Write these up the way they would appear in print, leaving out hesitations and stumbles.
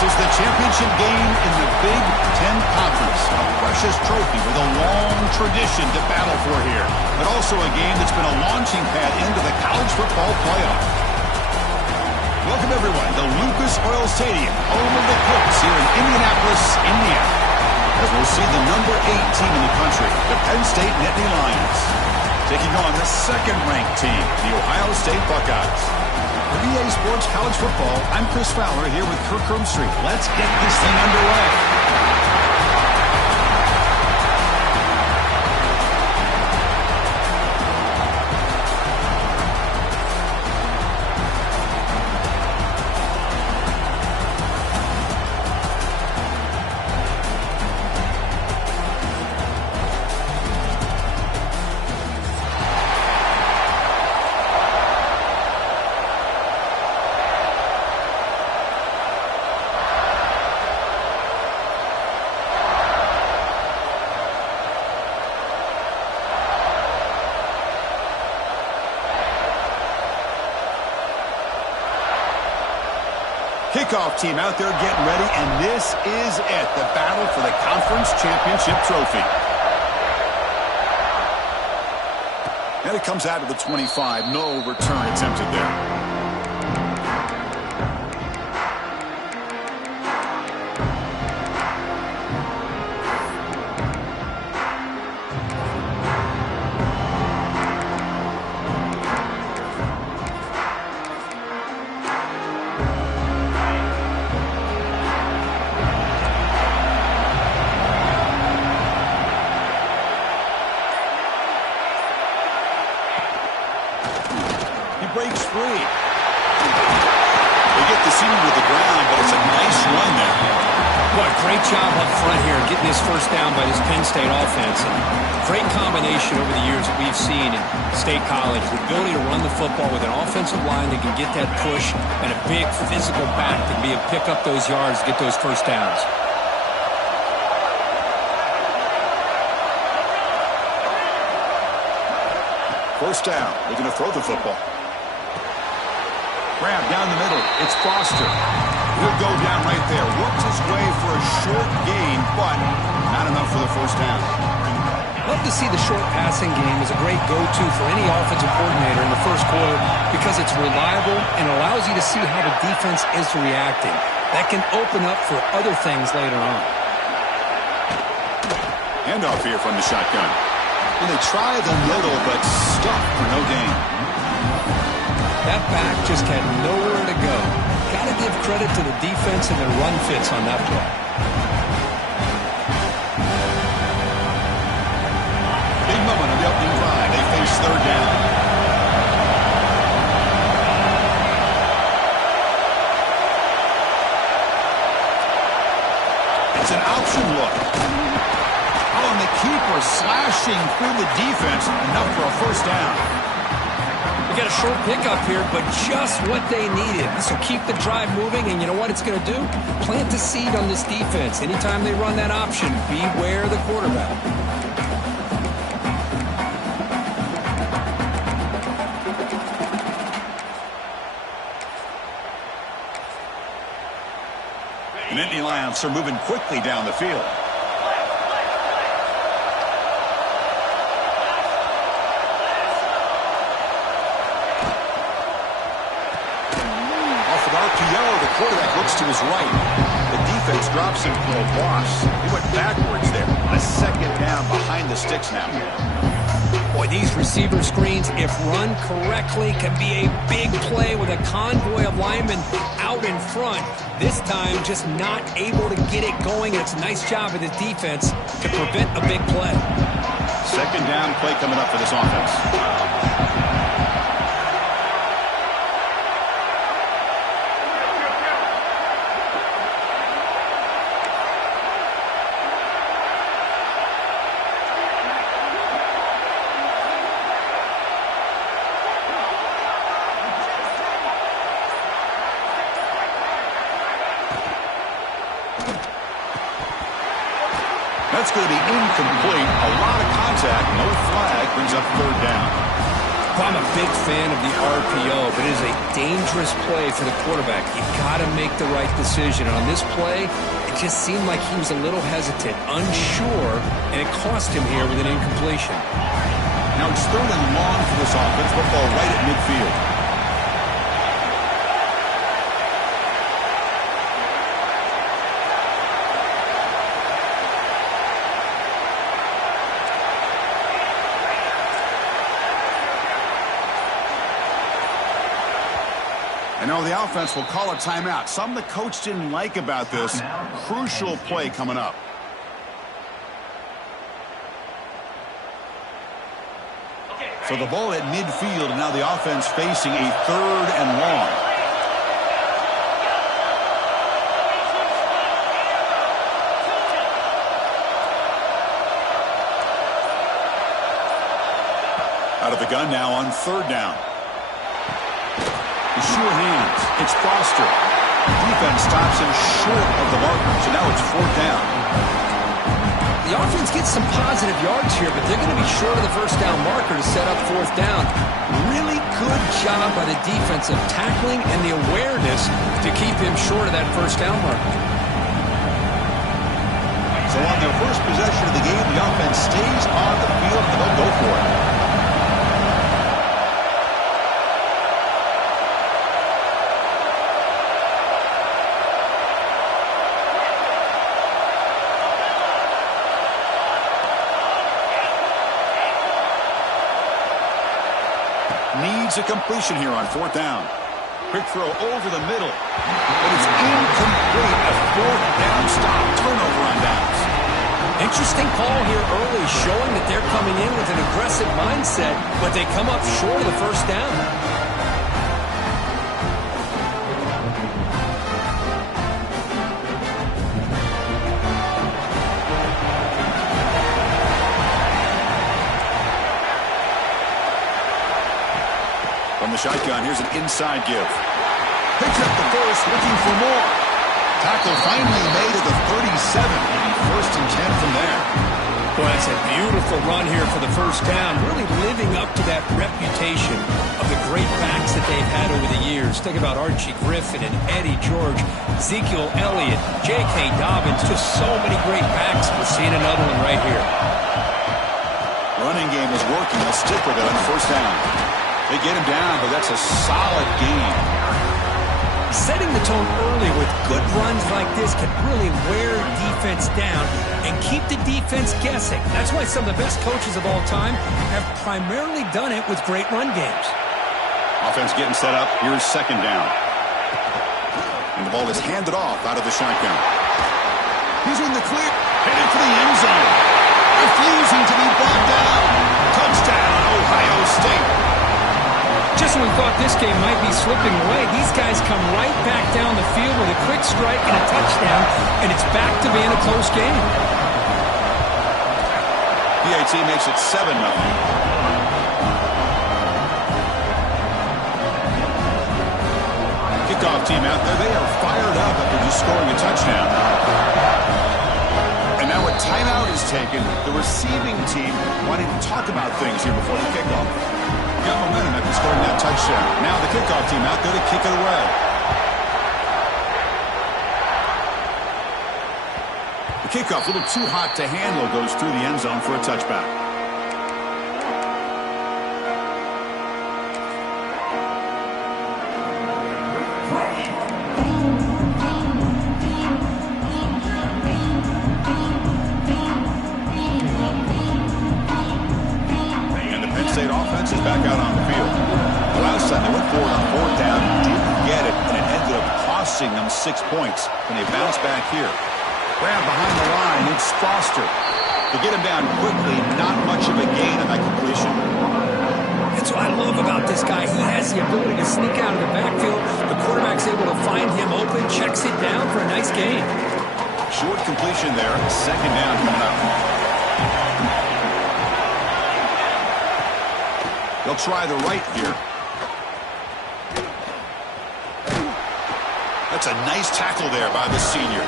This is the championship game in the Big 10 Conference. A precious trophy with a long tradition to battle for here. But also a game that's been a launching pad into the college football playoff. Welcome, everyone, to Lucas Oil Stadium, home of the Colts here in Indianapolis, Indiana. As we'll see the number 8 team in the country, the Penn State Nittany Lions, taking on the second-ranked team, the Ohio State Buckeyes. For BA Sports College Football, I'm Chris Fowler here with Kirk Street. Let's get this thing underway. Kickoff team out there getting ready, and this is it, the battle for the conference championship trophy. And it comes out of the 25. No return attempted there. Breaks free. They get the seam with the ground, but it's a nice run there. Boy, great job up front here getting this first down by this Penn State offense. And great combination over the years that we've seen in State College. The ability to run the football with an offensive line that can get that push and a big physical back to be able to pick up those yards, get those first downs. First down. They're going to throw the football. Grab down the middle. It's Foster. He'll go down right there. Works his way for a short gain, but not enough for the first down. Love to see the short passing game as a great go-to for any offensive coordinator in the first quarter because it's reliable and allows you to see how the defense is reacting. That can open up for other things later on. Handoff here from the shotgun. And they try the middle, but stuck for no gain. That back just had nowhere to go. Got to give credit to the defense and their run fits on that play. Big moment on the opening drive. They face third down. It's an option look. Oh, and the keeper slashing through the defense. Enough for a first down. They got a short pickup here, but just what they needed. This will keep the drive moving, and you know what it's going to do? Plant the seed on this defense. Anytime they run that option, beware the quarterback. The Nittany Lions are moving quickly down the field. The quarterback looks to his right. The defense drops him for a loss. He went backwards there. A second down behind the sticks now. Boy, these receiver screens, if run correctly, can be a big play with a convoy of linemen out in front. This time, just not able to get it going. It's a nice job of the defense to prevent a big play. Second down play coming up for this offense. That's going to be incomplete. A lot of contact. No flag. Brings up third down. Well, I'm a big fan of the RPO, but it is a dangerous play for the quarterback. You got to make the right decision. And on this play, it just seemed like he was a little hesitant, unsure, and it cost him here with an incompletion. Now it's 3rd and long for this offense. Football right at midfield. And now the offense will call a timeout. Something the coach didn't like about this. Crucial play coming up. So the ball at midfield, and now the offense facing a 3rd and long. Out of the gun now on 3rd down. Sure hands. It's Foster. Defense stops him short of the marker, so now it's 4th down. The offense gets some positive yards here, but they're going to be short of the 1st down marker to set up 4th down. Really good job by the defense of tackling and the awareness to keep him short of that 1st down marker. So on their first possession of the game, the offense stays on the field and they'll go for it. Needs a completion here on 4th down. Quick throw over the middle. But it's incomplete. A 4th down stop. Turnover on downs. Interesting call here early, showing that they're coming in with an aggressive mindset, but they come up short of the 1st down. From the shotgun, here's an inside give. Picks up the first, looking for more. Tackle finally made at the 37. And 1st and 10 from there. Boy, that's a beautiful run here for the 1st down. Really living up to that reputation of the great backs that they've had over the years. Think about Archie Griffin and Eddie George, Ezekiel Elliott, J.K. Dobbins. Just so many great backs. We're seeing another one right here. Running game is working. They'll stick with it on 1st down. They get him down, but that's a solid gain. Setting the tone early with good runs like this can really wear defense down and keep the defense guessing. That's why some of the best coaches of all time have primarily done it with great run games. Offense getting set up. Here's 2nd down. And the ball is handed off out of the shotgun. He's in the clear. Headed for the end zone. Refusing to be brought down. Touchdown, Ohio State. Just when we thought this game might be slipping away, these guys come right back down the field with a quick strike and a touchdown, and it's back to being a close game. PAT makes it 7-0. Kickoff team out there. They are fired up after just scoring a touchdown. And now a timeout is taken. The receiving team wanting to talk about things here before the kickoff. Got momentum after scoring that touchdown. Now the kickoff team out there to kick it away. The kickoff, a little too hot to handle, goes through the end zone for a touchback. Back out on the field. The last time they went forward on 4th down, didn't get it, and it ended up costing them 6 points. And they bounce back here. Grab behind the line, it's Foster. They get him down quickly, not much of a gain on that completion. That's what I love about this guy. He has the ability to sneak out of the backfield. The quarterback's able to find him open, checks it down for a nice gain. Short completion there, 2nd down coming up. They'll try the right here. That's a nice tackle there by the senior.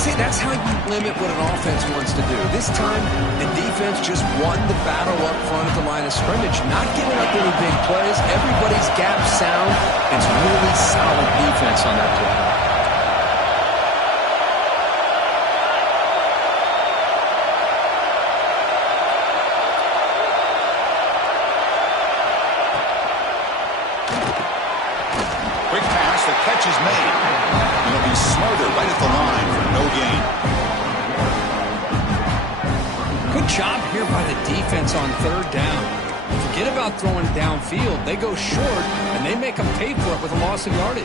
See, that's how you limit what an offense wants to do. This time, the defense just won the battle up front at the line of scrimmage, not giving up any big plays. Everybody's gap sound. It's really solid defense on that play. Quick pass, the catch is made. It'll be smothered right at the line for no gain. Good job here by the defense on third down. Forget about throwing downfield. They go short, and they make them pay for it with a loss of yardage.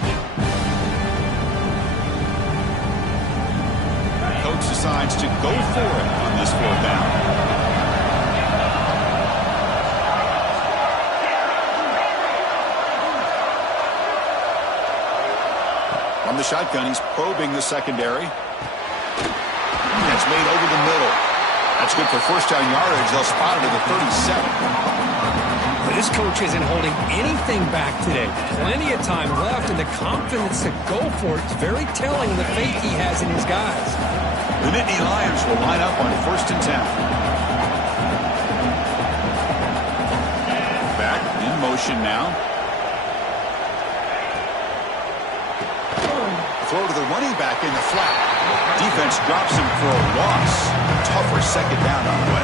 Coach decides to go for it on this fourth down. From the shotgun, he's probing the secondary. That's made over the middle. That's good for first down yardage. They'll spot it at the 37. But this coach isn't holding anything back today. Plenty of time left, and the confidence to go for it is very telling of the faith he has in his guys. The Nittany Lions will line up on first and 10. Back in motion now. Throw to the running back in the flat. Defense drops him for a loss. Tougher second down on the way.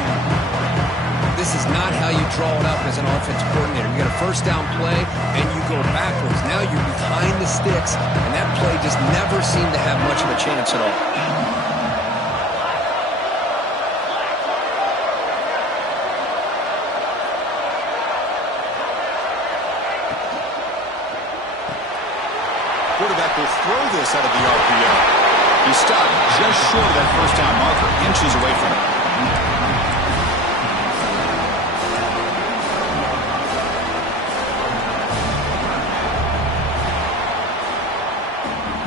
This is not how you draw it up as an offense coordinator. You got a first down play, and you go backwards. Now you're behind the sticks, and that play just never seemed to have much of a chance at all. Quarterback will throw this out of the RPO. He stopped just short of that first down marker, inches away from it.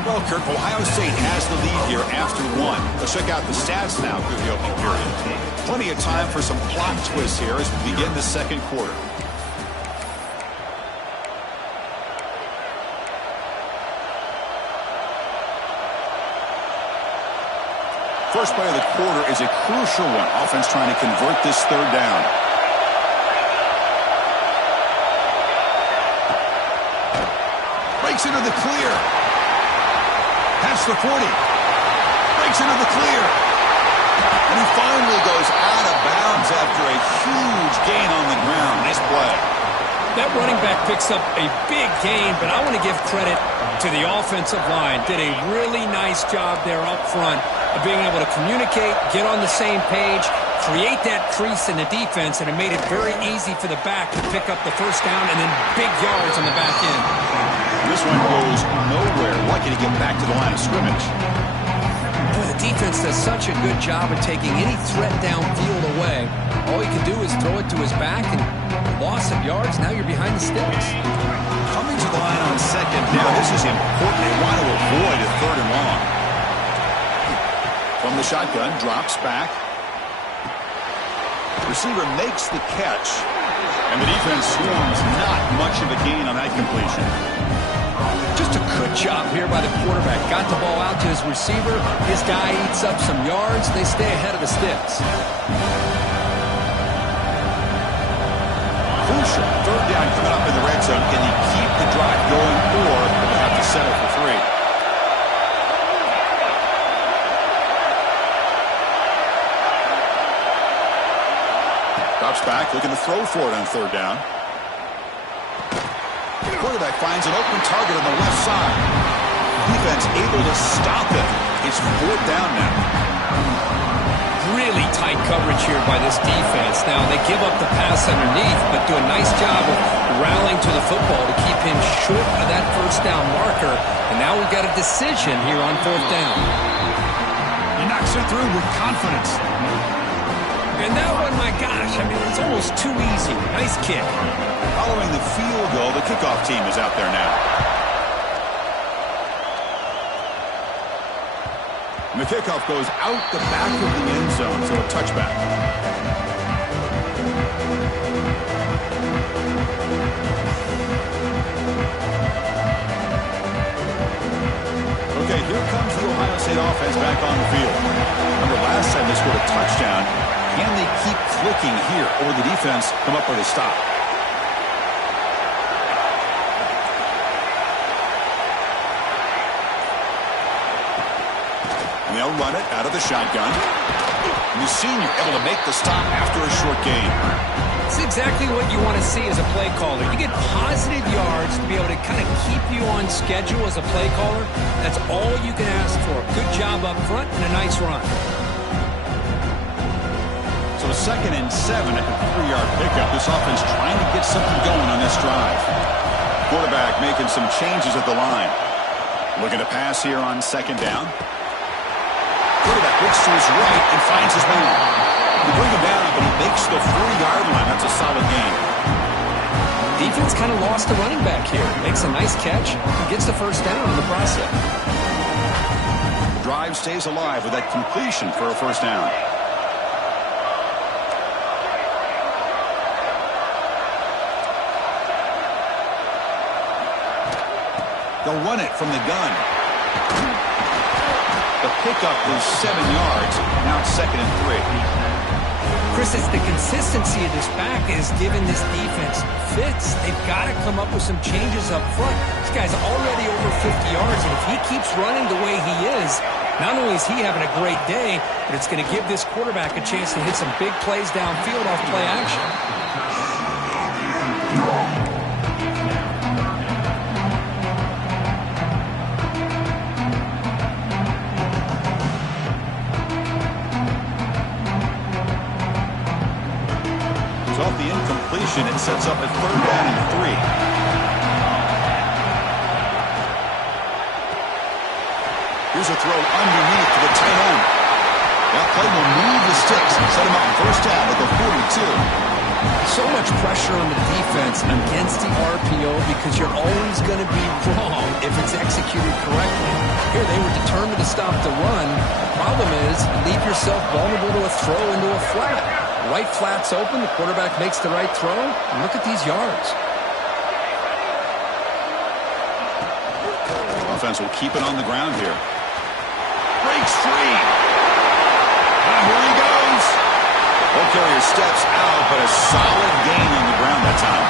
Well, Kirk, Ohio State has the lead here after one. Let's check out the stats now through the opening period. Plenty of time for some plot twists here as we begin the second quarter. First play of the quarter is a crucial one. Offense trying to convert this third down. Breaks into the clear. Past the 40. Breaks into the clear. And he finally goes out of bounds after a huge gain on the ground. Nice play. That running back picks up a big gain, but I want to give credit to the offensive line. Did a really nice job there up front of being able to communicate, get on the same page, create that crease in the defense, and it made it very easy for the back to pick up the first down and then big yards on the back end. This one goes nowhere. Lucky to get back to the line of scrimmage. Boy, the defense does such a good job of taking any threat downfield away. All he can do is throw it to his back, and loss of yards, now you're behind the sticks. Coming to the line on second down, this is important. They want to avoid a third and long. From the shotgun, drops back. Receiver makes the catch, and the defense swarms. Not much of a gain on that completion. Just a good job here by the quarterback. Got the ball out to his receiver. His guy eats up some yards. They stay ahead of the sticks. Crucial. Third down coming up in the red zone. Can you keep the drive going, or will you have to settle for 3? Drops back, looking to throw for it on third down. The quarterback finds an open target on the left side. Defense able to stop it. It's fourth down now. Really tight coverage here by this defense. Now, they give up the pass underneath, but do a nice job of rallying to the football to keep him short of that first down marker. And now we've got a decision here on fourth down. He knocks it through with confidence. And that one, my gosh, I mean, it's almost too easy. Nice kick. Following the field goal, the kickoff team is out there now. And the kickoff goes out the back of the end zone, so a touchback. Okay, here comes the Ohio State offense back on the field. here, or the defense come up with a stop. And they'll run it out of the shotgun. And the senior able to make the stop after a short gain. It's exactly what you want to see as a play caller. You get positive yards to be able to kind of keep you on schedule as a play caller. That's all you can ask for. Good job up front and a nice run. So a 2nd and 7 at the 3-yard pickup. This offense trying to get something going on this drive. Quarterback making some changes at the line. Looking to pass here on 2nd down. Quarterback looks to his right and finds his man. They bring him down, but he makes the 40-yard line. That's a solid gain. Defense kind of lost the running back here. Makes a nice catch and gets the first down in the process. The drive stays alive with that completion for a first down. They'll run it from the gun. The pickup is 7 yards. Now it's 2nd and 3. Chris, it's the consistency of this back is giving this defense fits. They've got to come up with some changes up front. This guy's already over 50 yards, and if he keeps running the way he is, not only is he having a great day, but it's going to give this quarterback a chance to hit some big plays downfield off play action. Off the incompletion, it sets up a 3rd down and 3. Here's a throw underneath to the tight end. That play will move the sticks and set him up first down at the 42. So much pressure on the defense against the RPO because you're always going to be wrong if it's executed correctly. Here they were determined to stop the run. The problem is you leave yourself vulnerable to a throw into a flat. Right flat's open, the quarterback makes the right throw, and look at these yards. Offense will keep it on the ground here. Breaks free. Now here he goes. Ball carrier steps out, but a solid gain on the ground that time.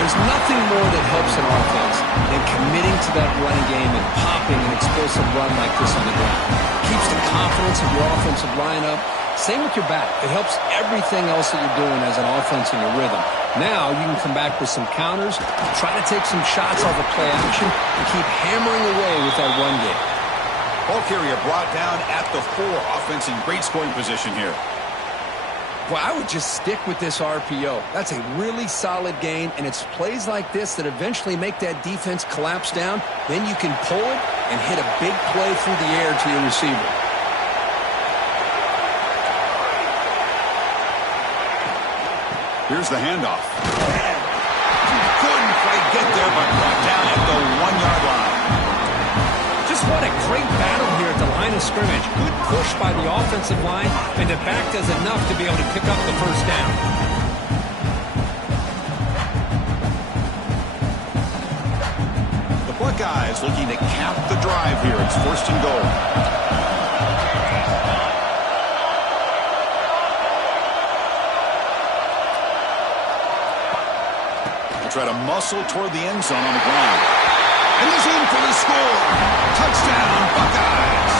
There's nothing more that helps an offense than committing to that running game and popping an explosive run like this on the ground. Keeps the confidence of your offensive lineup. Same with your back. It helps everything else that you're doing as an offense in your rhythm. Now you can come back with some counters, try to take some shots off of play action, and keep hammering away with that run game. Ball carrier brought down at the 4. Offense in great scoring position here. Well, I would just stick with this RPO. That's a really solid gain, and it's plays like this that eventually make that defense collapse down. Then you can pull it and hit a big play through the air to your receiver. Here's the handoff. Couldn't quite get there, but brought down at the 1-yard line. Just what a great battle here at the line of scrimmage. Good push by the offensive line, and the back does enough to be able to pick up the first down. The Buckeyes looking to cap the drive here. It's 1st and goal. Try to muscle toward the end zone on the ground. And he's in for the score. Touchdown, Buckeyes.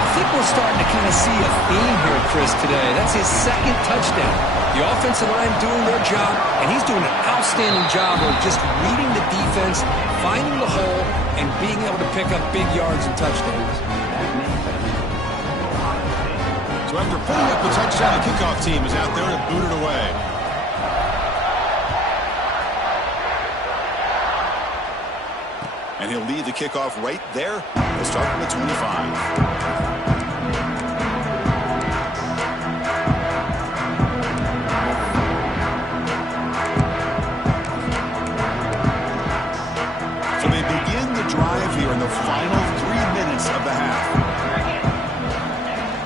I think we're starting to kind of see a theme here, Chris, today. That's his 2nd touchdown. The offensive line doing their job, and he's doing an outstanding job of just reading the defense, finding the hole, and being able to pick up big yards and touchdowns. So after putting up the touchdown, the kickoff team is out there to boot it away. And he'll lead the kickoff right there. He'll start from the 25. So they begin the drive here in the final 3 minutes of the half.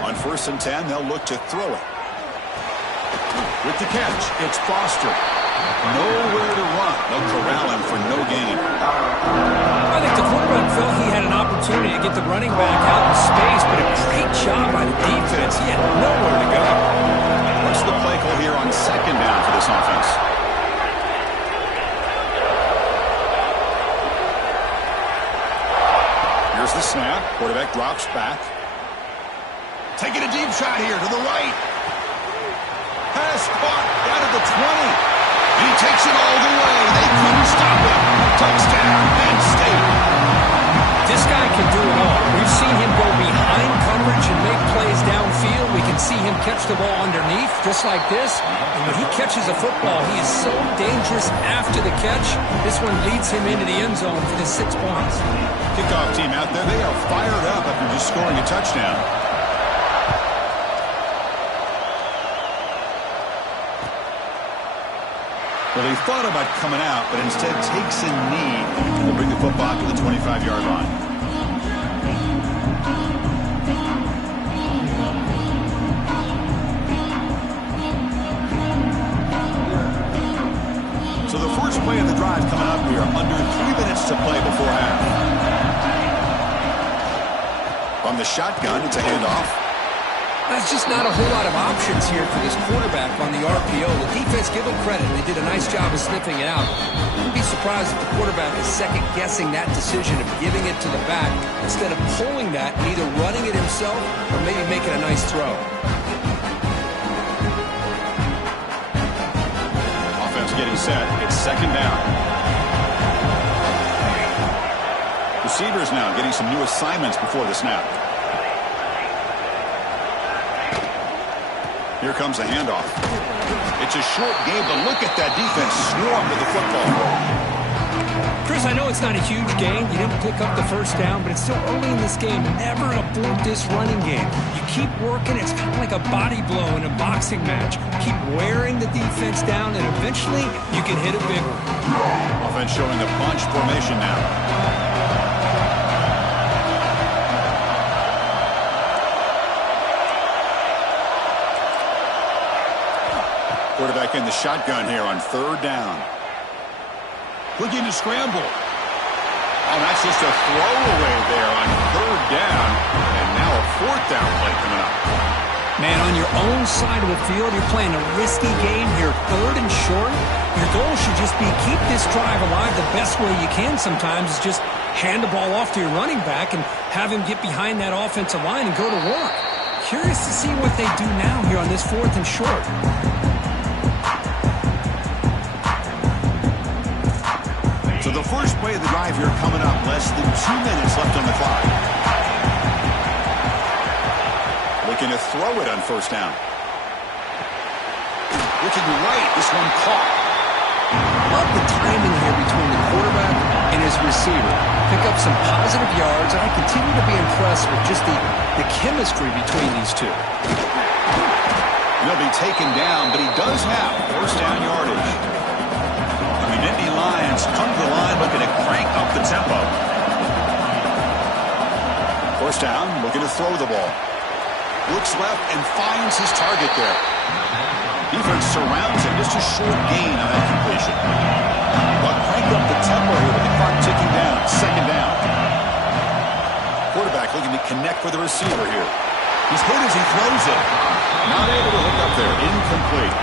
On 1st and 10, they'll look to throw it. With the catch, it's Foster. Nowhere to run. They'll corral him for no gain. I think the quarterback felt he had an opportunity to get the running back out in space, but a great job by the defense. He had nowhere to go. What's the play call here on second down for this offense? Here's the snap. Quarterback drops back. Taking a deep shot here to the right. Pass caught down at the 20. And he takes it all the way. They couldn't stop him. Touchdown, Penn State. This guy can do it all. We've seen him go behind coverage and make plays downfield. We can see him catch the ball underneath, just like this. And when he catches a football, he is so dangerous after the catch. This one leads him into the end zone for the 6 points. Kickoff team out there, they are fired up after just scoring a touchdown. Well, he thought about coming out, but instead takes a knee to bring the football to the 25-yard line. So the first play of the drive coming up here, under 3 minutes to play before half. From the shotgun, it's a handoff. There's just not a whole lot of options here for this quarterback on the RPO. The defense, give them credit. They did a nice job of sniffing it out. Wouldn't be surprised if the quarterback is second-guessing that decision of giving it to the back instead of pulling that and either running it himself or maybe making a nice throw. Offense getting set. It's second down. Receivers now getting some new assignments before the snap. Here comes a handoff. It's a short game, but look at that defense swarm with the football. Chris, I know it's not a huge gain. You didn't pick up the first down, but it's still early in this game. Never abort this running game. You keep working. It's kind of like a body blow in a boxing match. Keep wearing the defense down, and eventually you can hit a big one. Offense showing a bunch formation now. Quarterback in the shotgun here on third down. Looking to scramble. Oh, that's just a throwaway there on third down. And now a fourth down play coming up. Man, on your own side of the field, you're playing a risky game here. Third and short. Your goal should just be keep this drive alive the best way you can sometimes is just hand the ball off to your running back and have him get behind that offensive line and go to work. Curious to see what they do now here on this fourth and short. So the first play of the drive here coming up. Less than 2 minutes left on the clock. Looking to throw it on first down. Looking right. This one caught. Love the timing here between the quarterback and his receiver. Pick up some positive yards, and I continue to be impressed with just the chemistry between these two. He'll be taken down, but he does have first down yardage. The Nittany Lions come to the line looking to crank up the tempo. First down, looking to throw the ball. Looks left and finds his target there. Defense surrounds him. Just a short gain on that completion. But crank up the tempo here with the clock ticking down. Second down. Quarterback looking to connect with the receiver here. He's hit as he throws it. Not able to hook up there. Incomplete.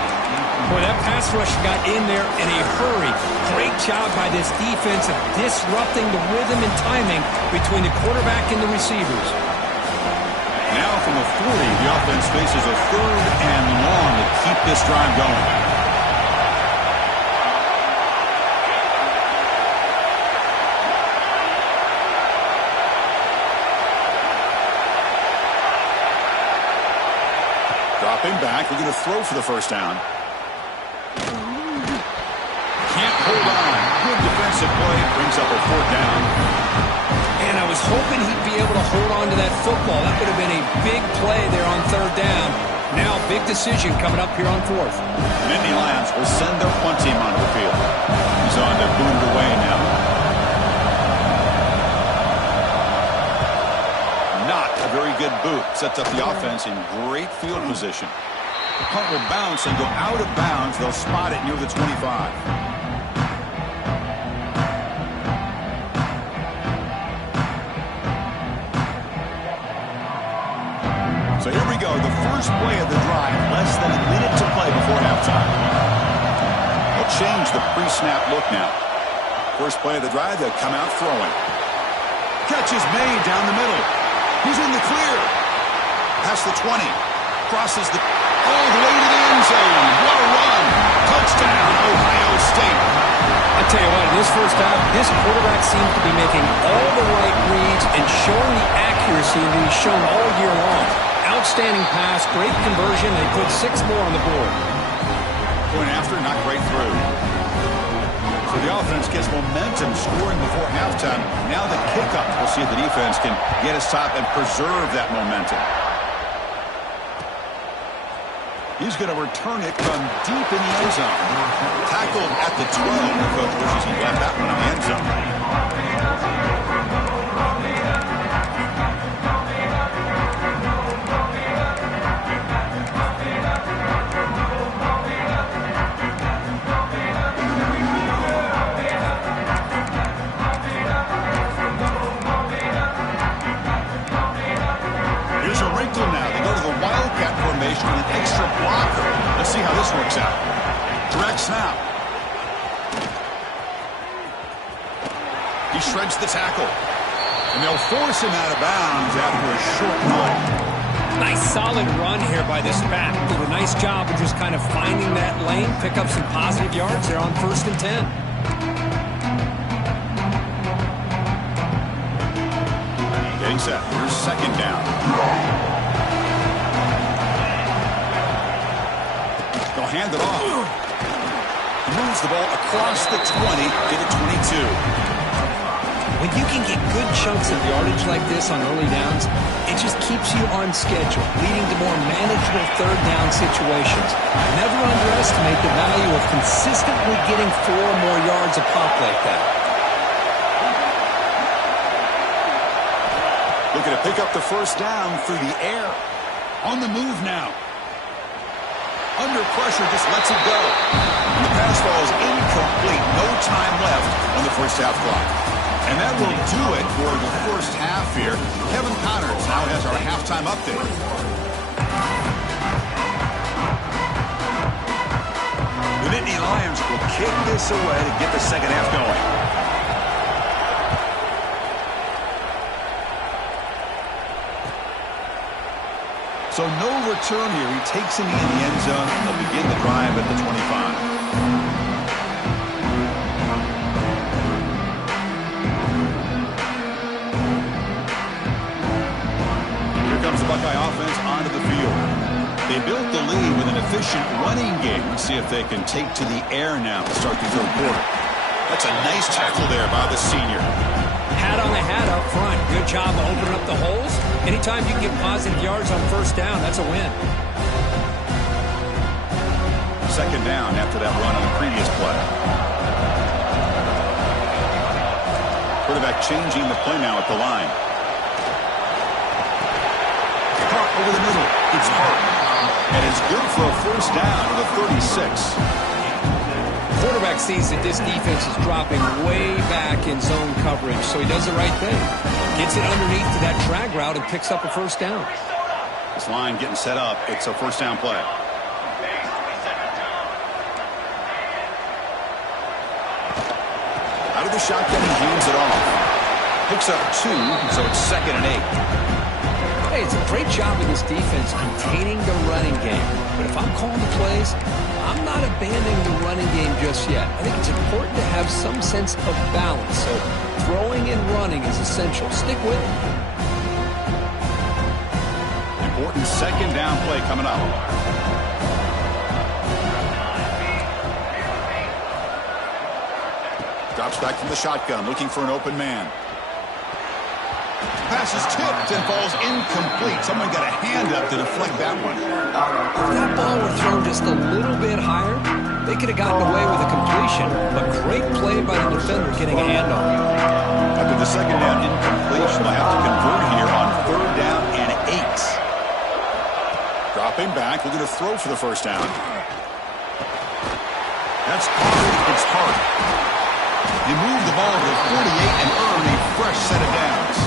Boy, that pass rush got in there in a hurry. Great job by this defense of disrupting the rhythm and timing between the quarterback and the receivers. Now from the 40, the offense faces a third and long to keep this drive going. Dropping back, we're going to throw for the first down. Can't hold on. Good defensive play. Brings up a fourth down. And I was hoping he'd be able to hold on to that football. That would have been a big play there on third down. Now, big decision coming up here on fourth. Nittany Lions will send their punt team onto the field. He's on to boot it away now. Not a very good boot. Sets up the offense in great field position. The punt will bounce and go out of bounds. They'll spot it near the 25. So here we go, the first play of the drive, less than a minute to play before halftime. They'll change the pre-snap look now. First play of the drive, they'll come out throwing. Catch is made down the middle. He's in the clear. Past the 20. Crosses the all the way to the end zone. What a run. Touchdown, Ohio State. I tell you what, in this first half, this quarterback seems to be making all the right reads and showing the accuracy that he's shown all year long. Outstanding pass, great conversion. They put 6 more on the board. Point after, not great through. So the offense gets momentum scoring before halftime. Now the kickoff. We'll see if the defense can get a stop and preserve that momentum. He's going to return it from deep in the end zone. Tackled at the 12. The coach wishes he left that one in the end zone. An extra blocker. Let's see how this works out. Direct snap. He shreds the tackle. And they'll force him out of bounds after a short run. Nice solid run here by this back. Did a nice job of just kind of finding that lane, pick up some positive yards there on 1st and 10. Getting set. Here's 2nd down. They'll hand it off. He moves the ball across the 20 to the 22. When you can get good chunks of yardage like this on early downs, it just keeps you on schedule, leading to more manageable 3rd down situations. Never underestimate the value of consistently getting 4 or more yards a pop like that. Looking to pick up the 1st down through the air. On the move now. Under pressure, just lets it go. And the pass falls incomplete. No time left on the first half clock. And that will do it for the first half here. Kevin Connors now has our halftime update. The Nittany Lions will kick this away to get the second half going. So no return here. He takes him in the end zone. They'll begin the drive at the 25. Here comes the Buckeye offense onto the field. They built the lead with an efficient running game. Let's see if they can take to the air now to start the 3rd quarter. That's a nice tackle there by the senior. Hat on a hat up front. Good job of opening up the holes. Anytime you can get positive yards on 1st down, that's a win. 2nd down after that run on the previous play. Quarterback changing the play now at the line. Caught over the middle. It's hurt. And it's good for a 1st down to the 36. Quarterback sees that this defense is dropping way back in zone coverage, so he does the right thing. Gets it underneath to that drag route and picks up a 1st down. This line getting set up. It's a 1st down play. Out of the shotgun, he hands it off. Picks up 2, so it's 2nd and 8. Hey, it's a great job of this defense containing the running game. But if I'm calling the plays, I'm not abandoning the running game just yet. I think it's important to have some sense of balance. So throwing and running is essential. Stick with it. Important 2nd down play coming up. Drops back from the shotgun, looking for an open man. Pass is tipped and falls incomplete. Someone got a hand up to deflect that one. If that ball were thrown just a little bit higher, they could have gotten away with a completion. A great play by the defender getting a hand on it. After the 2nd down incompletion, they have to convert here on 3rd down and 8. Drop Dropping back, looking to throw for the first down. That's hard. It's hard. He moved the ball to the 48 and earned a fresh set of downs.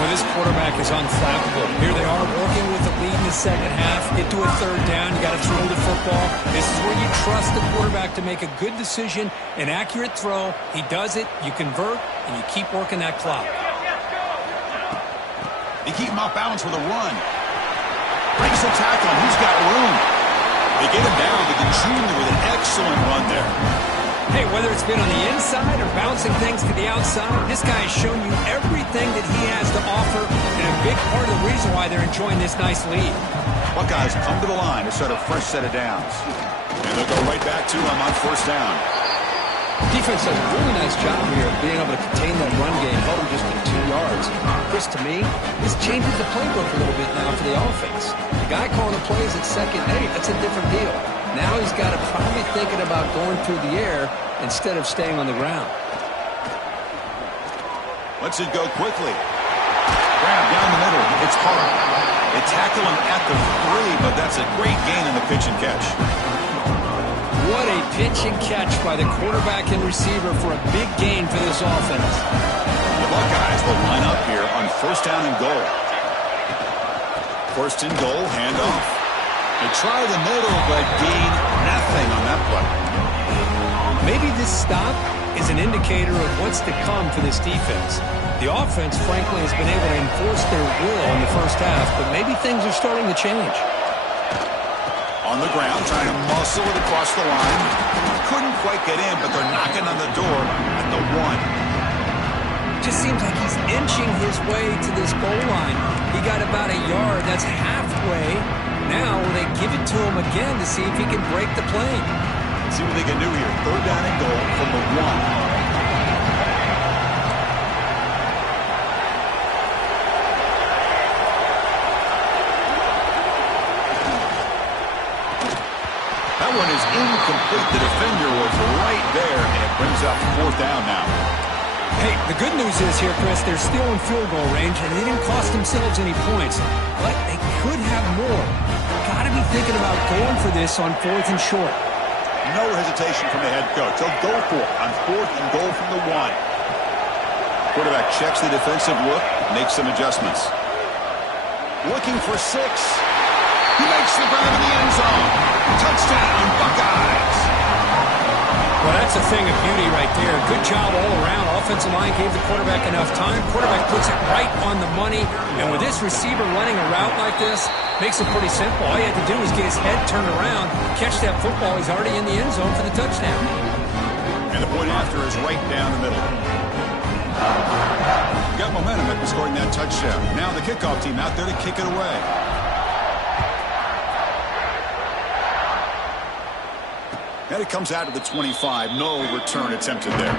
Well, this quarterback is unflappable. Here they are working with the lead in the second half. Get to a third down. You got to throw the football. This is where you trust the quarterback to make a good decision, an accurate throw. He does it. You convert, and you keep working that clock. They keep him off balance with a run. Breaks the tackle, and he's got room. They get him down, but the junior with an excellent run there. Hey, whether it's been on the inside or bouncing things to the outside, this guy has shown you everything that he has to offer, and a big part of the reason why they're enjoying this nice lead. Buckeyes come to the line to start a fresh set of downs. And they'll go right back to him on first down. Defense does a really nice job here of being able to contain that run game, hold them just to 2 yards. Chris, to me, this changes the playbook a little bit now for the offense. The guy calling the plays at second, hey, that's a different deal. Now he's got to probably thinking about going through the air instead of staying on the ground. Lets it go quickly. Grab down the middle. It's hard. They tackle him at the 3, but that's a great gain in the pitch and catch. What a pitch and catch by the quarterback and receiver for a big gain for this offense. The Buckeyes will line up here on first down and goal. First and goal, handoff. They try the middle, but gain nothing on that play. Maybe this stop is an indicator of what's to come for this defense. The offense, frankly, has been able to enforce their will in the first half, but maybe things are starting to change. On the ground, trying to muscle it across the line. Couldn't quite get in, but they're knocking on the door at the 1. Just seems like he's inching his way to this goal line. He got about a yard. That's halfway. Now they give it to him again to see if he can break the play. See what they can do here. Third down and goal from the 1. That one is incomplete. The defender was right there, and it brings up fourth down now. Hey, the good news is here, Chris, they're still in field goal range, and they didn't cost themselves any points. But they could have more. Got to be thinking about going for this on fourth and short. No hesitation from the head coach. They'll go for it on fourth and goal from the 1. Quarterback checks the defensive look, makes some adjustments. Looking for 6. He makes the grab in the end zone. Touchdown, Buckeyes. Well, that's a thing of beauty right there. Good job all around. Offensive line gave the quarterback enough time. Quarterback puts it right on the money. And with this receiver running a route like this, makes it pretty simple. All you had to do was get his head turned around, catch that football. He's already in the end zone for the touchdown. And the point after is right down the middle. Got momentum after scoring that touchdown. Now the kickoff team out there to kick it away. And it comes out to the 25. No return attempted there.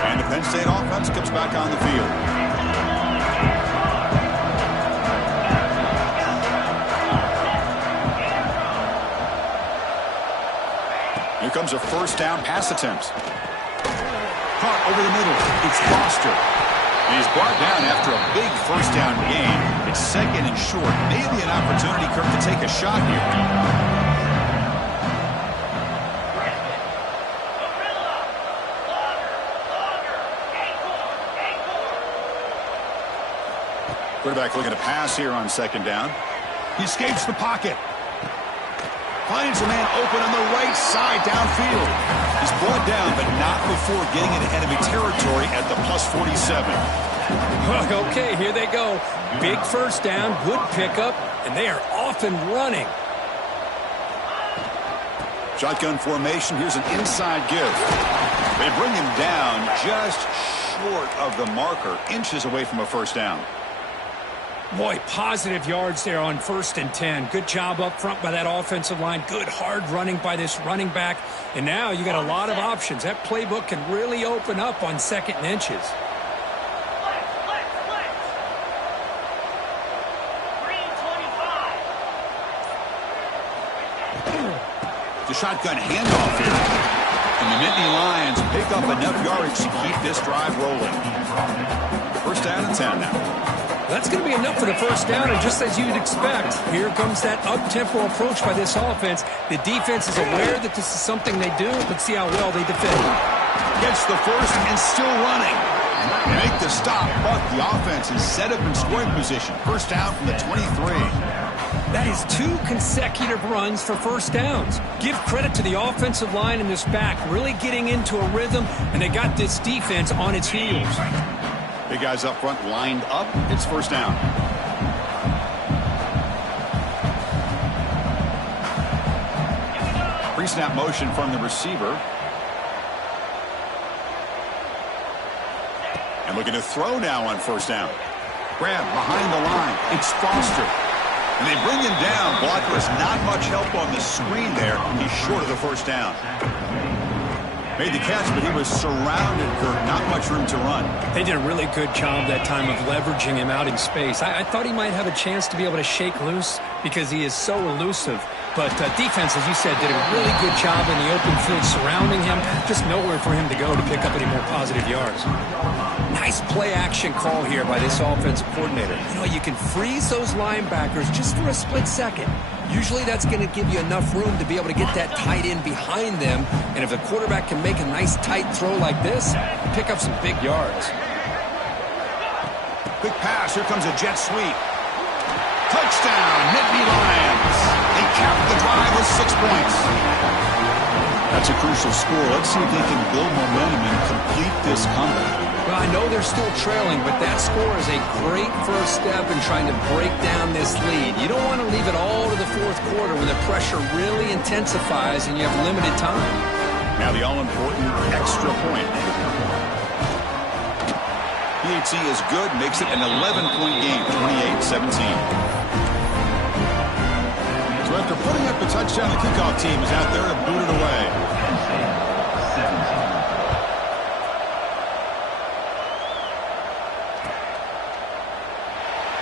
And the Penn State offense comes back on the field. Here comes a first down pass attempt. Caught over the middle. It's Foster. And he's brought down after a big first down gain. It's second and short. Maybe an opportunity, Kirk, to take a shot here. Quarterback looking to pass here on second down. He escapes the pocket. Finds a man open on the right side downfield. He's brought down, but not before getting into enemy territory at the +47. Well, okay, here they go. Big first down, good pickup, and they are off and running. Shotgun formation. Here's an inside give. They bring him down just short of the marker, inches away from a first down. Boy, positive yards there on 1st and 10. Good job up front by that offensive line. Good hard running by this running back. And now you got a lot of options. That playbook can really open up on 2nd and inches. The shotgun handoff here. And the Nittany Lions pick up enough yardage to keep this drive rolling. First down and 10 now. That's going to be enough for the first down, and just as you'd expect, here comes that up-tempo approach by this offense. The defense is aware that this is something they do. Let's see how well they defend. Gets the first and still running. They make the stop, but the offense is set up in scoring position. First down from the 23. That is 2 consecutive runs for first downs. Give credit to the offensive line and this back really getting into a rhythm, and they got this defense on its heels. Big guys up front lined up. It's first down. Pre-snap motion from the receiver. And looking to throw now on first down. Grab behind the line. It's Foster. And they bring him down. Blocker has not much help on the screen there. He's short of the first down. Made the catch, but he was surrounded, Kurt. Not much room to run. They did a really good job that time of leveraging him out in space. I thought he might have a chance to be able to shake loose because he is so elusive. But defense, as you said, did a really good job in the open field surrounding him. Just nowhere for him to go to pick up any more positive yards. Nice play-action call here by this offensive coordinator. You know, you can freeze those linebackers just for a split second. Usually that's going to give you enough room to be able to get that tight end behind them. And if the quarterback can make a nice tight throw like this, pick up some big yards. Quick pass. Here comes a jet sweep. Touchdown, Nittany Lions. They cap the drive with 6 points. That's a crucial score. Let's see if they can build momentum and complete this comeback. Well, I know they're still trailing, but that score is a great first step in trying to break down this lead. You don't want to leave it all to the fourth quarter when the pressure really intensifies and you have limited time. Now the all-important extra point. BAT is good, makes it an 11-point game, 28-17. So after putting up a touchdown, the kickoff team is out there to boot it away.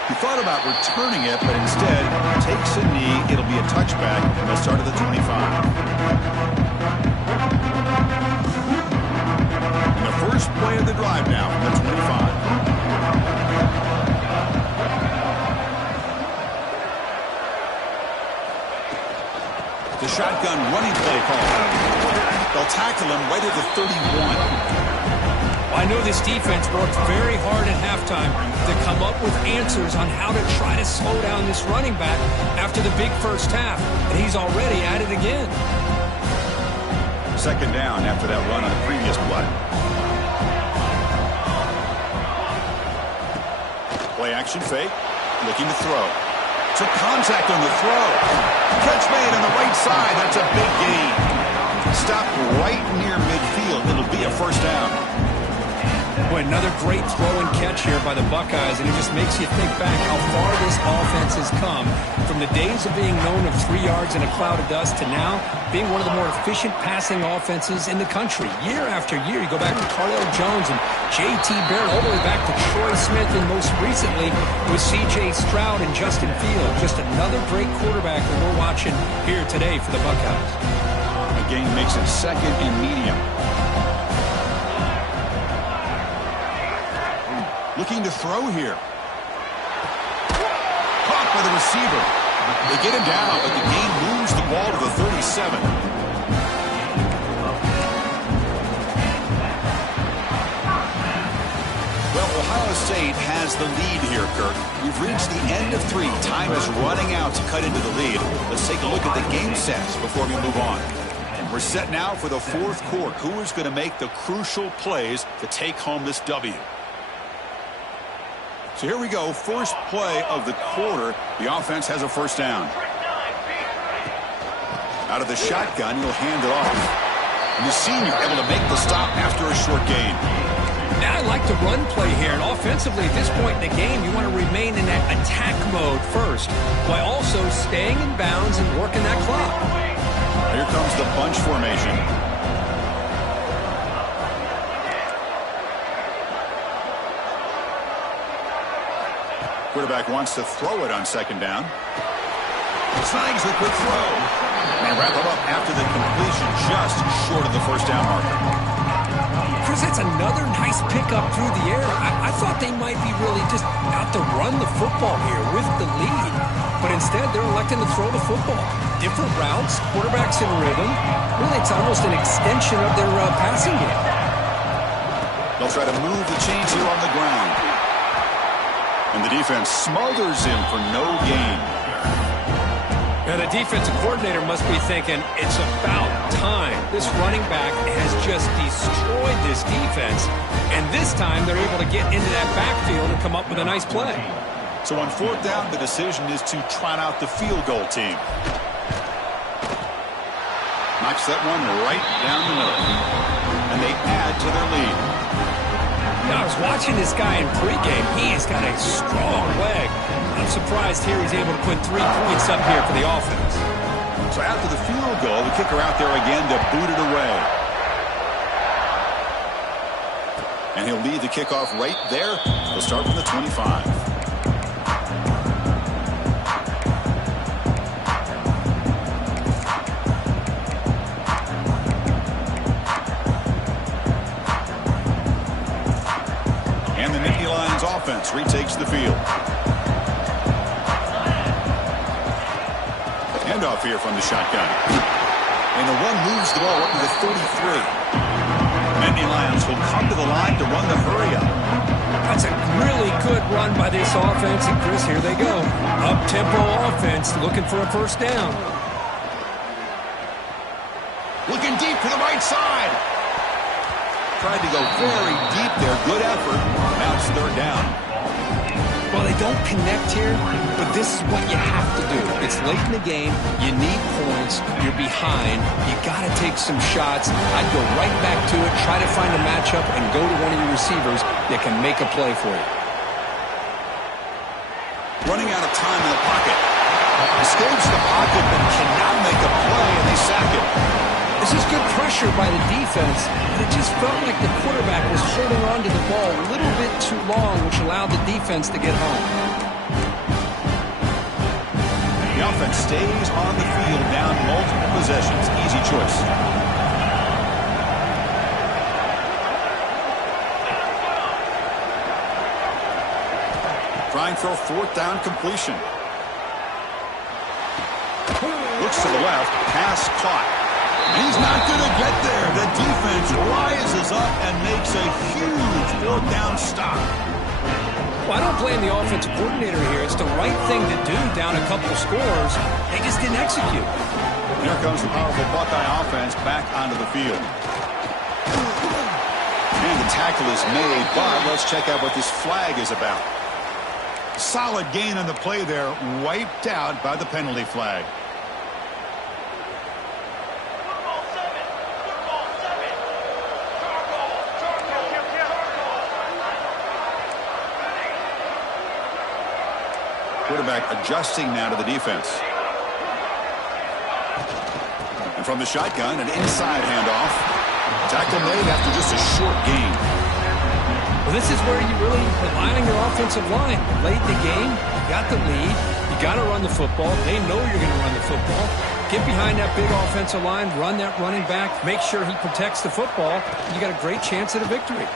He thought about returning it, but instead takes a knee. It'll be a touchback, and they'll start at the 25. And the first play of the drive now from the 25. The shotgun running play call. They'll tackle him right at the 31. I know this defense worked very hard at halftime to come up with answers on how to try to slow down this running back after the big first half, and he's already at it again. Second down after that run on the previous play. Play action fake, looking to throw. Took contact on the throw. Catch made on the right side. That's a big gain. Stopped right near midfield. It'll be a first down. Boy, another great throw and catch here by the Buckeyes, and it just makes you think back how far this offense has come from the days of being known of 3 yards in a cloud of dust to now being one of the more efficient passing offenses in the country. Year after year, you go back to Cardale Jones and J.T. Barrett, all the way back to Troy Smith, and most recently with C.J. Stroud and Justin Fields. Just another great quarterback that we're watching here today for the Buckeyes. A gain makes it second and medium. Looking to throw here. Caught by the receiver. They get him down, but the gain moves the ball to the 37. Well, Ohio State has the lead here, Kirk. We've reached the end of 3. Time is running out to cut into the lead. Let's take a look at the game sets before we move on. We're set now for the fourth quarter. Who is going to make the crucial plays to take home this W? So here we go, first play of the quarter. The offense has a first down. Out of the shotgun, he'll hand it off. And the senior able to make the stop after a short gain. Now I like the run play here, and offensively at this point in the game, you want to remain in that attack mode first, while also staying in bounds and working that clock. Here comes the bunch formation. Quarterback wants to throw it on second down. Snags the quick throw. And wrap him up after the completion, just short of the first down marker. Chris, that's another nice pickup through the air. I thought they might be really just out to run the football here with the lead. But instead, they're electing to throw the football. Different routes, quarterbacks in rhythm. Really, it's almost an extension of their passing game. They'll try to move the chains here on the ground. And the defense smothers him for no gain. Now, the defensive coordinator must be thinking, it's about time. This running back has just destroyed this defense. And this time, they're able to get into that backfield and come up with a nice play. So on fourth down, the decision is to trot out the field goal team. Knocks that one right down the middle. And they add to their lead. Now, I was watching this guy in pregame. He has got a strong leg. I'm surprised here he's able to put 3 points up here for the offense. So after the field goal, the kicker out there again to boot it away. And he'll lead the kickoff right there. He'll start from the 25. Offense retakes the field. Handoff here from the shotgun. And the one moves the ball up to the 33. Nittany Lions will come to the line to run the hurry up. That's a really good run by this offense. And Chris, here they go. Up-tempo offense looking for a first down. Looking deep to the right side. Tried to go very deep there. Good effort. Now it's third down. Well, they don't connect here, but this is what you have to do. It's late in the game. You need points. You're behind. You got to take some shots. I'd go right back to it, try to find a matchup, and go to one of your receivers that can make a play for you. Running out of time in the pocket. Escapes the pocket, but cannot make a play, and they sack it. This is good pressure by the defense, but it just felt like the quarterback was holding on to the ball a little bit too long, which allowed the defense to get home. The offense stays on the field, down multiple possessions. Easy choice. Trying for a fourth down completion. Looks to the left, pass caught. And he's not going to get there. The defense rises up and makes a huge fourth down stop. Well, I don't blame the offensive coordinator here. It's the right thing to do down a couple of scores. They just didn't execute. Here comes the powerful Buckeye offense back onto the field. And the tackle is made, but let's check out what this flag is about. Solid gain on the play there, wiped out by the penalty flag. Quarterback adjusting now to the defense. And from the shotgun, an inside handoff. Tackle made after just a short gain. Well, this is where you really rely on your offensive line. Late in the game, you got the lead. You got to run the football. They know you're going to run the football. Get behind that big offensive line, run that running back, make sure he protects the football. You got a great chance at a victory.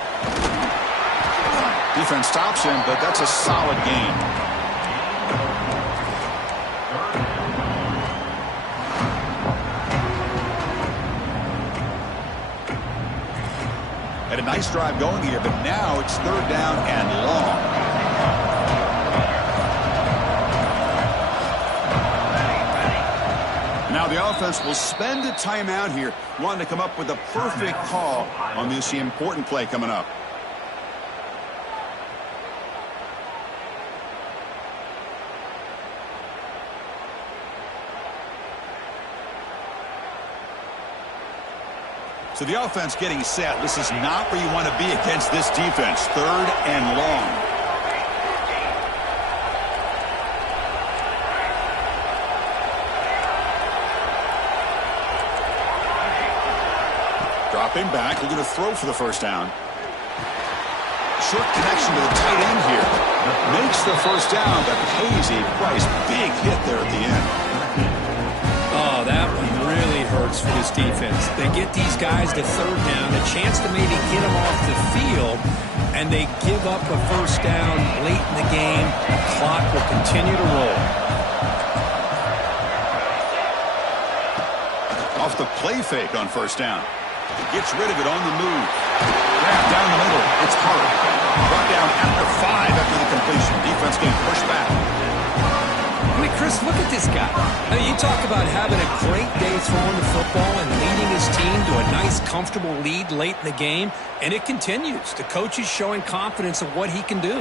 Defense stops him, but that's a solid gain. Had a nice drive going here, but now it's third down and long. Now the offense will spend a timeout here, wanting to come up with a perfect call on this important play coming up. So the offense getting set. This is not where you want to be against this defense. Third and long. Dropping back, looking to throw for the first down. Short connection to the tight end here. Makes the first down, but pays a price. Big hit there at the end. hurts for this defense. They get these guys to third down, a chance to maybe get them off the field, and they give up a first down late in the game. Clock will continue to roll. Off the play fake on first down. Gets rid of it on the move. Grab down the middle. It's hard. Brought down at the 5 after the completion. Defense getting pushed back. I mean, Chris, look at this guy. I mean, you talk about having a great day throwing the football and leading his team to a nice, comfortable lead late in the game, and it continues. The coach is showing confidence of what he can do.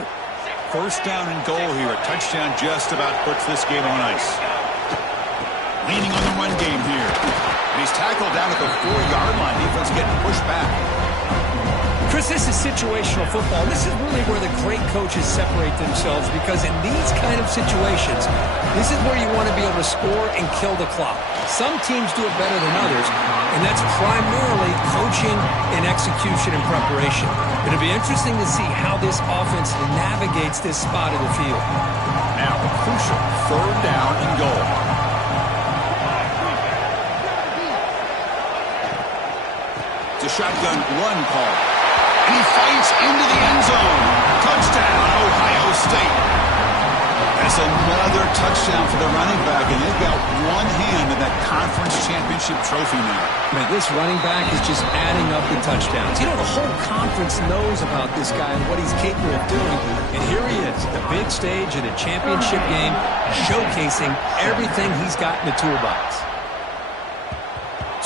First down and goal here. A touchdown just about puts this game on ice. Leaning on the run game here. And he's tackled down at the 4-yard line. Defense getting pushed back. Chris, this is situational football. This is really where the great coaches separate themselves, because in these kind of situations, this is where you want to be able to score and kill the clock. Some teams do it better than others, and that's primarily coaching and execution and preparation. It'll be interesting to see how this offense navigates this spot of the field. Now, a crucial third down and goal. It's a shotgun run call. And he fights into the end zone. Touchdown, Ohio State. That's another touchdown for the running back, and they've got one hand in that conference championship trophy now. Man, this running back is just adding up the touchdowns. You know, the whole conference knows about this guy and what he's capable of doing. And here he is, the big stage of the championship game, showcasing everything he's got in the toolbox.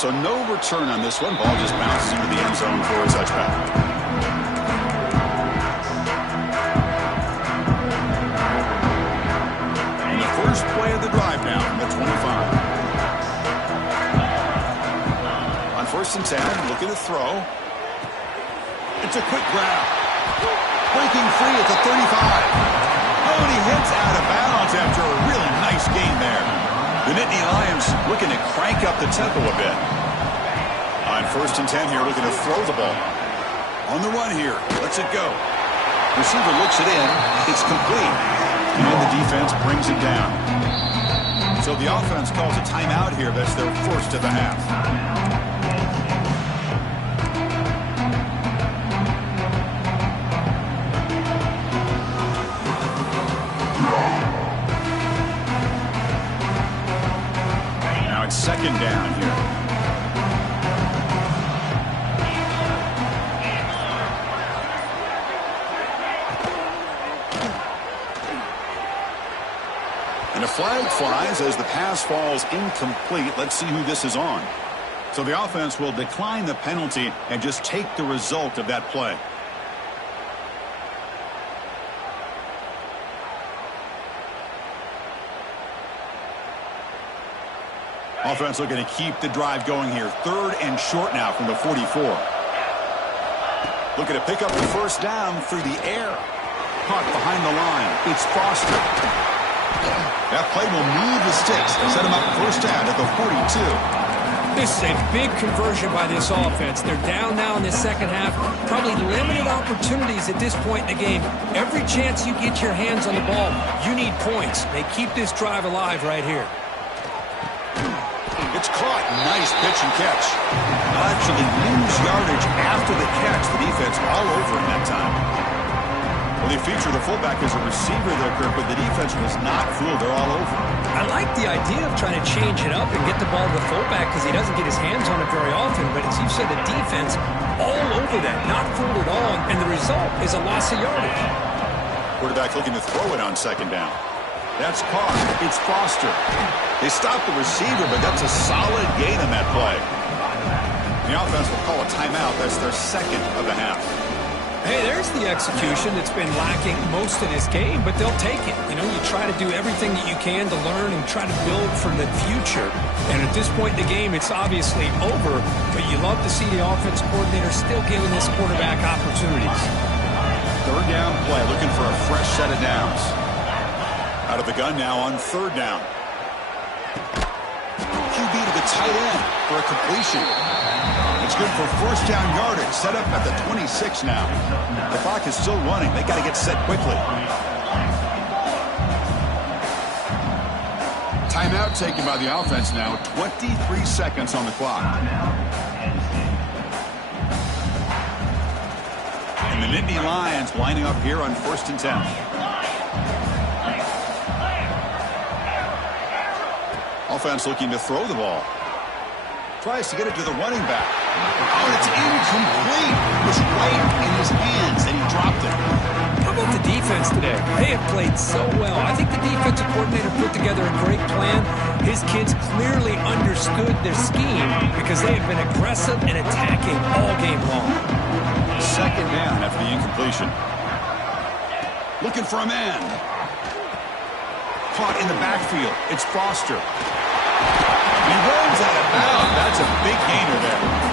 So no return on this one. Ball just bounces into the end zone for a touchback. First play of the drive now from the 25. On first and 10, looking to throw. It's a quick grab. Breaking free at the 35. Oh, and he hits out of bounds after a really nice gain there. The Nittany Lions looking to crank up the tempo a bit. On first and 10 here, looking to throw the ball. On the run here, lets it go. Receiver looks it in. It's complete. And the defense brings it down. So the offense calls a timeout here. That's their first of the half. Now it's second down here. And a flag flies as the pass falls incomplete. Let's see who this is on. So the offense will decline the penalty and just take the result of that play. Offense looking to keep the drive going here. Third and short now from the 44. Looking to pick up the first down through the air. Caught behind the line. It's Foster. That play will move the sticks and set him up first down at the 42. This is a big conversion by this offense. They're down now in the second half. Probably limited opportunities at this point in the game. Every chance you get your hands on the ball, you need points. They keep this drive alive right here. It's caught. Nice pitch and catch. They'll actually lose yardage after the catch. The defense all over in that time. Well, they feature the fullback as a receiver there, Kirk, but the defense was not fooled. They're all over. I like the idea of trying to change it up and get the ball to the fullback because he doesn't get his hands on it very often. But as you said, the defense all over that, not fooled at all, and the result is a loss of yardage. Quarterback looking to throw it on second down. That's caught. It's Foster. They stopped the receiver, but that's a solid gain on that play. The offense will call a timeout. That's their second of the half. Hey, there's the execution that's been lacking most of this game, but they'll take it. You know, you try to do everything that you can to learn and try to build for the future. And at this point in the game, it's obviously over, but you love to see the offensive coordinator still giving this quarterback opportunities. Third down play, looking for a fresh set of downs. Out of the gun now on third down. QB to the tight end for a completion. It's good for first down yardage. Set up at the 26 now. The clock is still running. They got to get set quickly. Timeout taken by the offense now. 23 seconds on the clock. And the Nittany Lions lining up here on 1st and 10. Offense looking to throw the ball. Tries to get it to the running back. Oh, it's incomplete. It was right in his hands, and he dropped it. How about the defense today? They have played so well. I think the defensive coordinator put together a great plan. His kids clearly understood their scheme because they have been aggressive and attacking all game long. 2nd down after the incompletion. Looking for a man. Caught in the backfield. It's Foster. He runs out of bounds. That's a big gainer there.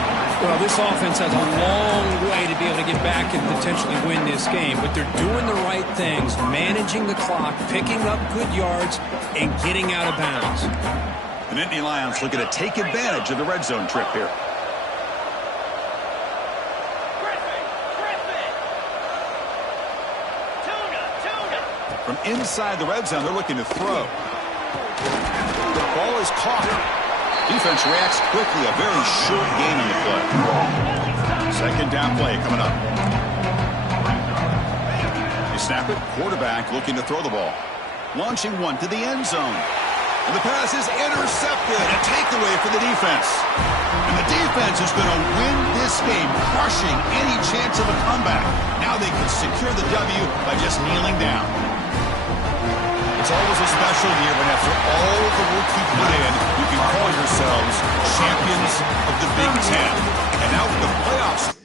Well, this offense has a long way to be able to get back and potentially win this game, but they're doing the right things, managing the clock, picking up good yards, and getting out of bounds. The Nittany Lions looking to take advantage of the red zone trip here. From inside the red zone, they're looking to throw. The ball is caught. Defense reacts quickly. A very short gain on the play. 2nd down play coming up. They snap it. Quarterback looking to throw the ball. Launching one to the end zone. And the pass is intercepted. A takeaway for the defense. And the defense is going to win this game, crushing any chance of a comeback. Now they can secure the W by just kneeling down. It's always a special year when after all of the work you put in, you can call yourselves champions of the Big Ten. And now the playoffs